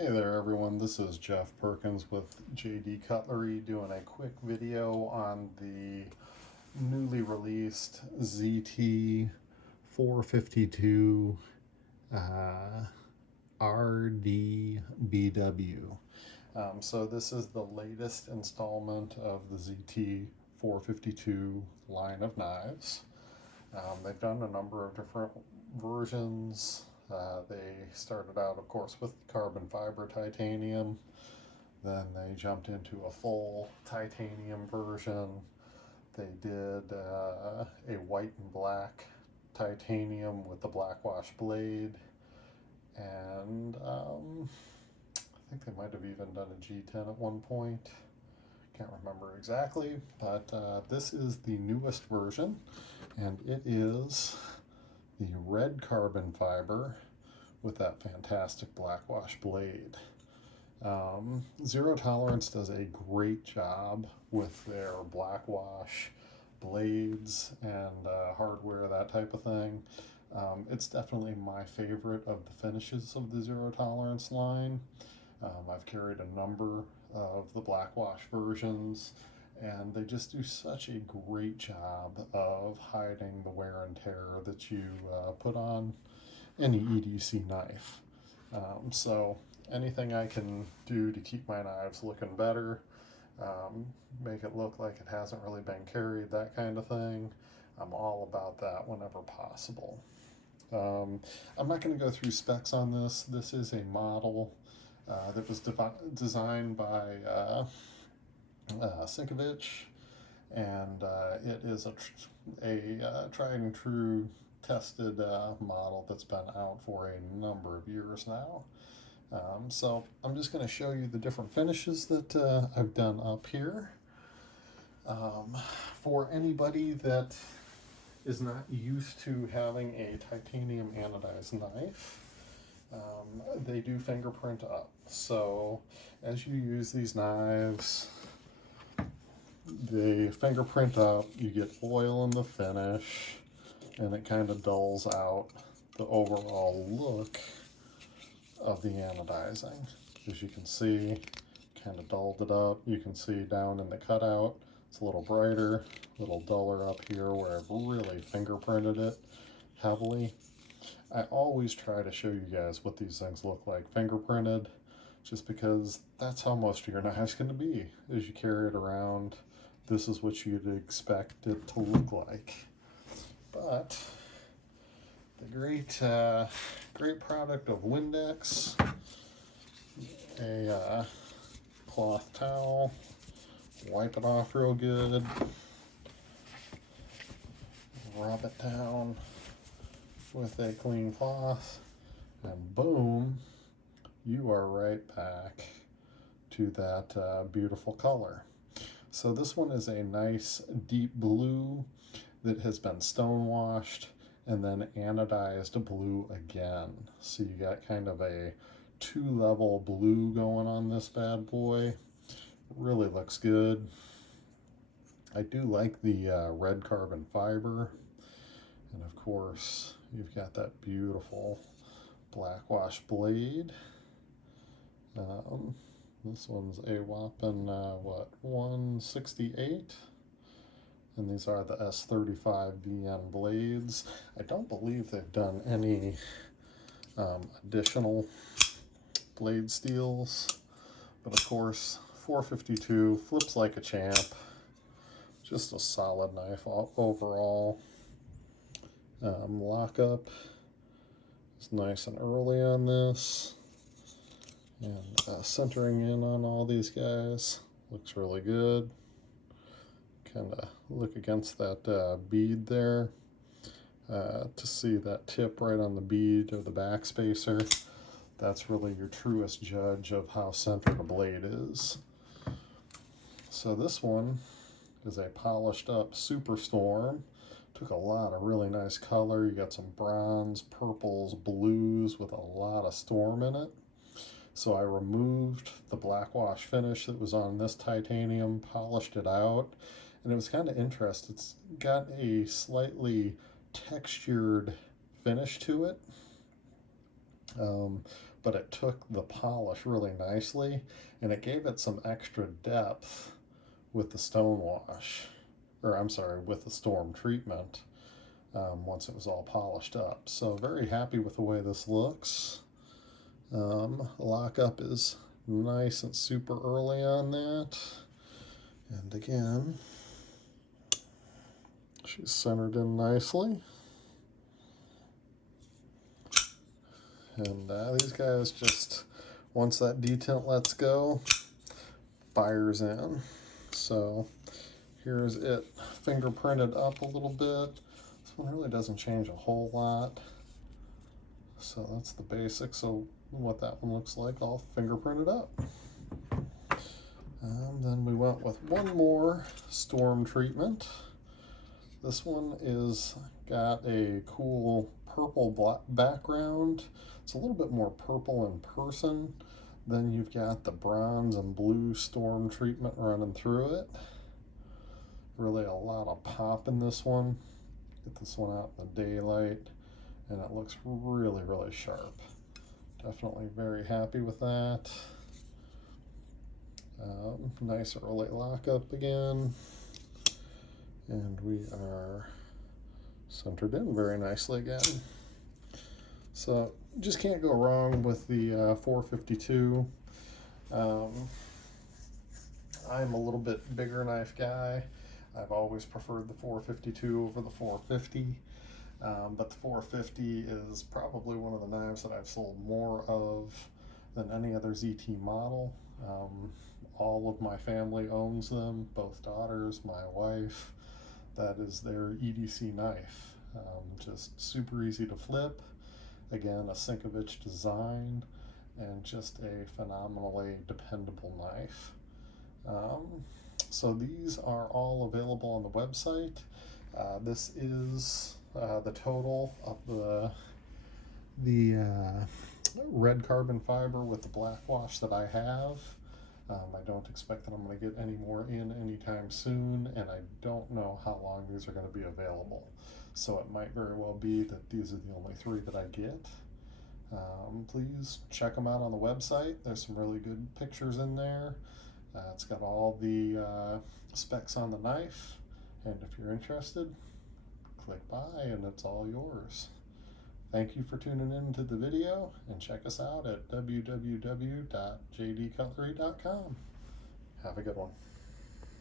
Hey there everyone, this is Jeff Perkins with JD Cutlery doing a quick video on the newly released ZT0452 RDBW. So this is the latest installment of the ZT452 line of knives. They've done a number of different versions. They started out, of course, with carbon fiber titanium. Then they jumped into a full titanium version. They did a white and black titanium with the black wash blade. And I think they might have even done a G10 at one point. Can't remember exactly, but this is the newest version, and it is the red carbon fiber with that fantastic black wash blade. Zero Tolerance does a great job with their black wash blades and hardware, that type of thing. It's definitely my favorite of the finishes of the Zero Tolerance line. I've carried a number of the black wash versions, and they just do such a great job of hiding the wear and tear that you put on any EDC knife. So anything I can do to keep my knives looking better, make it look like it hasn't really been carried, that kind of thing, I'm all about that whenever possible. I'm not going to go through specs on this. This is a model that was designed by Sinkovich, and it is a tried and true tested model that's been out for a number of years now. So I'm just going to show you the different finishes that I've done up here. For anybody that is not used to having a titanium anodized knife, they do fingerprint up. So as you use these knives, they fingerprint up, you get oil in the finish, and it kind of dulls out the overall look of the anodizing. As you can see, kind of dulled it up. You can see down in the cutout, it's a little brighter, a little duller up here where I've really fingerprinted it heavily. I always try to show you guys what these things look like fingerprinted, just because that's how most of your knife's going to be. As you carry it around, this is what you'd expect it to look like. But the great product of Windex, a cloth towel, wipe it off real good, rub it down with a clean cloth, and boom, you are right back to that beautiful color. So this one is a nice deep blue that has been stonewashed and then anodized blue again. So you got kind of a two-level blue going on this bad boy. Really looks good. I do like the red carbon fiber, and of course you've got that beautiful black wash blade. This one's a whopping, 168. And these are the S35BN blades. I don't believe they've done any additional blade steels. But of course, 452 flips like a champ. Just a solid knife overall. Lockup is nice and early on this. And centering in on all these guys looks really good. Kind of look against that bead there to see that tip right on the bead of the back spacer. That's really your truest judge of how centered a blade is. So this one is a polished up Superstorm. Took a lot of really nice color. You got some bronze, purples, blues with a lot of storm in it. So I removed the black wash finish that was on this titanium, polished it out, and it was kind of interesting. It's got a slightly textured finish to it, but it took the polish really nicely, and it gave it some extra depth with the stone wash, or I'm sorry, with the storm treatment, once it was all polished up. So very happy with the way this looks. Lockup is nice and super early on that. And again, she's centered in nicely. And these guys just, once that detent lets go, fires in. So here's it fingerprinted up a little bit. This one really doesn't change a whole lot. So that's the basics of what that one looks like, all fingerprinted up. Then we went with one more storm treatment. This one is got a cool purple black background. It's a little bit more purple in person. Then you've got the bronze and blue storm treatment running through it. Really a lot of pop in this one. Get this one out in the daylight, and it looks really, really sharp. Definitely very happy with that. Nice early lockup again. And we are centered in very nicely again. So just can't go wrong with the 452. I'm a little bit bigger knife guy. I've always preferred the 452 over the 450. But the 450 is probably one of the knives that I've sold more of than any other ZT model. All of my family owns them, both daughters, my wife. That is their EDC knife. Just super easy to flip. Again, a Sinkovich design, and just a phenomenally dependable knife. So these are all available on the website. This is the total of the red carbon fiber with the black wash that I have. I don't expect that I'm going to get any more in anytime soon, and I don't know how long these are going to be available. So it might very well be that these are the only 3 that I get. Please check them out on the website. There's some really good pictures in there. It's got all the specs on the knife, and if you're interested, click buy and it's all yours. Thank you for tuning in to the video, and check us out at www.jdcutlery.com. Have a good one.